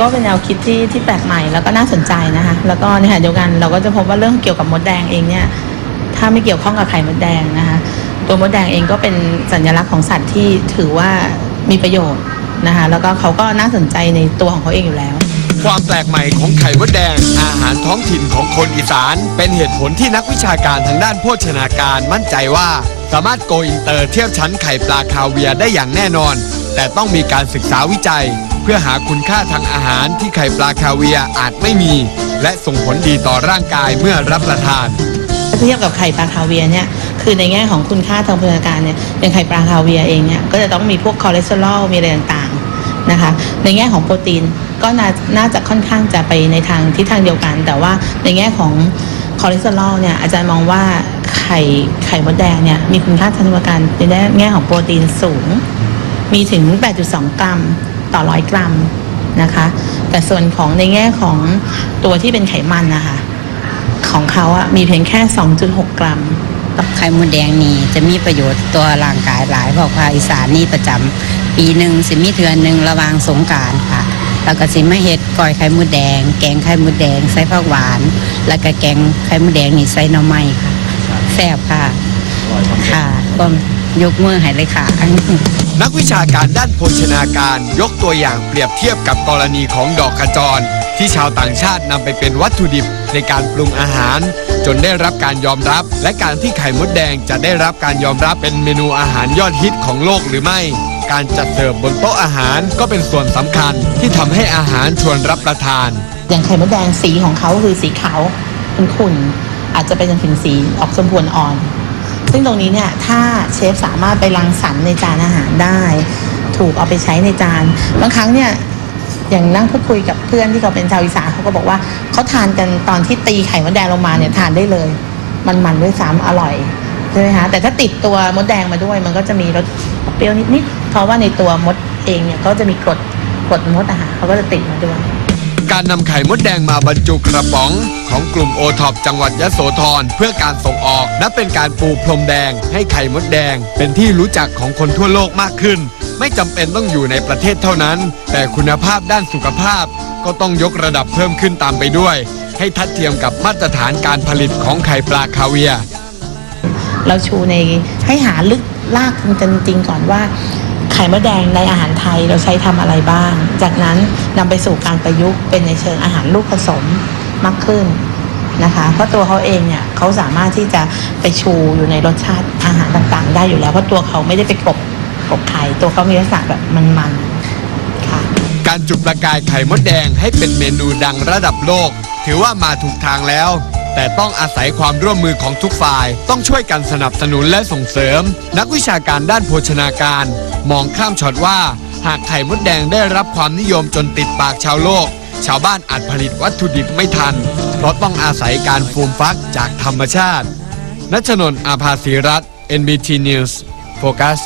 ก็เป็นแนวคิดที่ที่แปลกใหม่แล้วก็น่าสนใจนะคะแล้วก็ในขณะเดียวกันเราก็จะพบว่าเรื่องเกี่ยวกับมดแดงเองเนี่ยถ้าไม่เกี่ยวข้องกับไข่มดแดงนะคะตัวมดแดงเองก็เป็นสัญลักษณ์ของสัตว์ที่ถือว่ามีประโยชน์นะคะแล้วก็เขาก็น่าสนใจในตัวของเขาเองอยู่แล้ว ความแปลกใหม่ของไข่มดแดง อาหารท้องถิ่นของคนอีสาน เป็นเหตุผลที่นักวิชาการทางด้านโภชนาการมั่นใจว่า สามารถโกอินเตอร์เทียบชั้นไข่ปลาคาเวียร์ได้อย่างแน่นอน แต่ต้องมีการศึกษาวิจัย เพื่อหาคุณค่าทางอาหารที่ไข่ปลาคาเวียอาจไม่มี และส่งผลดีต่อร่างกายเมื่อรับประทานเทียบกับไข่ปลาคาเวียเนี่ยคือในแง่ของคุณค่าทางโภชนาการเนี่ยอย่างไข่ปลาคาเวียเองเนี่ยก็จะต้องมีพวกคอเลสเตอรอลมีอะไรต่างๆนะคะในแง่ของโปรตีนก็น่าน่าจะค่อนข้างจะไปในทางทิศทางเดียวกัน แต่ว่าในแง่ของคอเลสเตอรอลเนี่ยอาจารย์มองว่าไข่ไข่มดแดงเนี่ยมีคุณค่าทางโภชนาการในแง่ของโปรตีนสูง มีถึง 8.2 กรัม ต่อ100กรัมนะคะ แต่ส่วนของในแง่ของตัวที่เป็นไขมันนะคะของเขาอะมีเพียงแค่ 2.6 กรัมไข่มดแดงนี่จะมีประโยชน์ตัวร่างกายหลายเพราะภาคอีสานนี่ประจำปีหนึ่งสิมีเทือนหนึ่งระหวางสงกรารค่ะ แล้วก็สิมาเฮ็ดก้อยไข่มดแดง แกงไข่มดแดงใส่ผักหวาน แล้วก็แกงไข่มดแดงนี่ใส่หน่อไม้ค่ะแซ่บค่ะค่ะก็ ยกมือให้เลยค่ะ นักวิชาการด้านโภชนาการยกตัวอย่างเปรียบเทียบกับกรณีของดอกขจร ที่ชาวต่างชาตินำไปเป็นวัตถุดิบในการปรุงอาหาร จนได้รับการยอมรับ และการที่ไข่มดแดงจะได้รับการยอมรับเป็นเมนูอาหารยอดฮิตของโลกหรือไม่ การจัดเสิร์ฟบนโต๊ะอาหารก็เป็นส่วนสำคัญที่ทำให้อาหารชวนรับประทาน อย่างไข่มดแดงสีของเขาคือสีขาวขุ่นอาจจะไปจนถึงสีออกชมพูอ่อน ซึ่งตรงนี้เนี่ยถ้าเชฟสามารถไปรังสรรค์ในจานอาหารได้ ถูกเอาไปใช้ในจานบางครั้งเนี่ยอย่างนั่งพูดคุยกับเพื่อนที่เขาเป็นชาวอีสานเขาก็บอกว่าเขาทานกันตอนที่ตีไข่มดแดงลงมาเนี่ยทานได้เลย มันมันด้วยซ้ำอร่อยใช่ไหมคะแต่ถ้าติดตัวมดแดงมาด้วย มันก็จะมีรสเปรี้ยวนิดๆเพราะว่าในตัวมดเองเนี่ยก็จะมีกรดกรดมดอาหารเขาก็จะติดมาด้วย การนำไข่มดแดงมาบรรจุกระป๋อง ของกลุ่มโอท็อปจังหวัดยะโสธรเพื่อการส่งออกนับเป็นการปูพรมแดง ให้ไข่มดแดง เป็นที่รู้จักของคนทั่วโลกมากขึ้น ไม่จำเป็นต้องอยู่ในประเทศเท่านั้น แต่คุณภาพด้านสุขภาพ ก็ต้องยกระดับเพิ่มขึ้นตามไปด้วย ให้ทัดเทียมกับมาตรฐานการผลิตของไข่ปลาคาเวียเราชูในให้หาลึกลากจริงๆก่อนว่า ไข่มดแดงในอาหารไทยเราใช้ทำอะไรบ้าง จากนั้นนำไปสู่การประยุกต์เป็นในเชิงอาหารลูกผสมมากขึ้นนะคะ เพราะตัวเขาเองเนี่ยเขาสามารถที่จะไปชูอยู่ในรสชาติอาหารต่างๆ ได้อยู่แล้ว เพราะตัวเขาไม่ได้ไปกบกบไข่ตัวเขามีลักษณะแบบมันๆค่ะการจุดประกายไข่มดแดงให้เป็นเมนูดังระดับโลก ถือว่ามาถูกทางแล้ว แต่ต้องอาศัยความร่วมมือของทุกฝ่าย ต้องช่วยกันสนับสนุนและส่งเสริม นักวิชาการด้านโภชนาการ มองข้ามช็อตว่า หากไข่มดแดงได้รับความนิยมจนติดปากชาวโลก ชาวบ้านอาจผลิตวัตถุดิบไม่ทัน เพราะต้องอาศัยการฟูมฟักจากธรรมชาติ นัชนนท์อาภาสีรัตน์ NBT News โฟกัส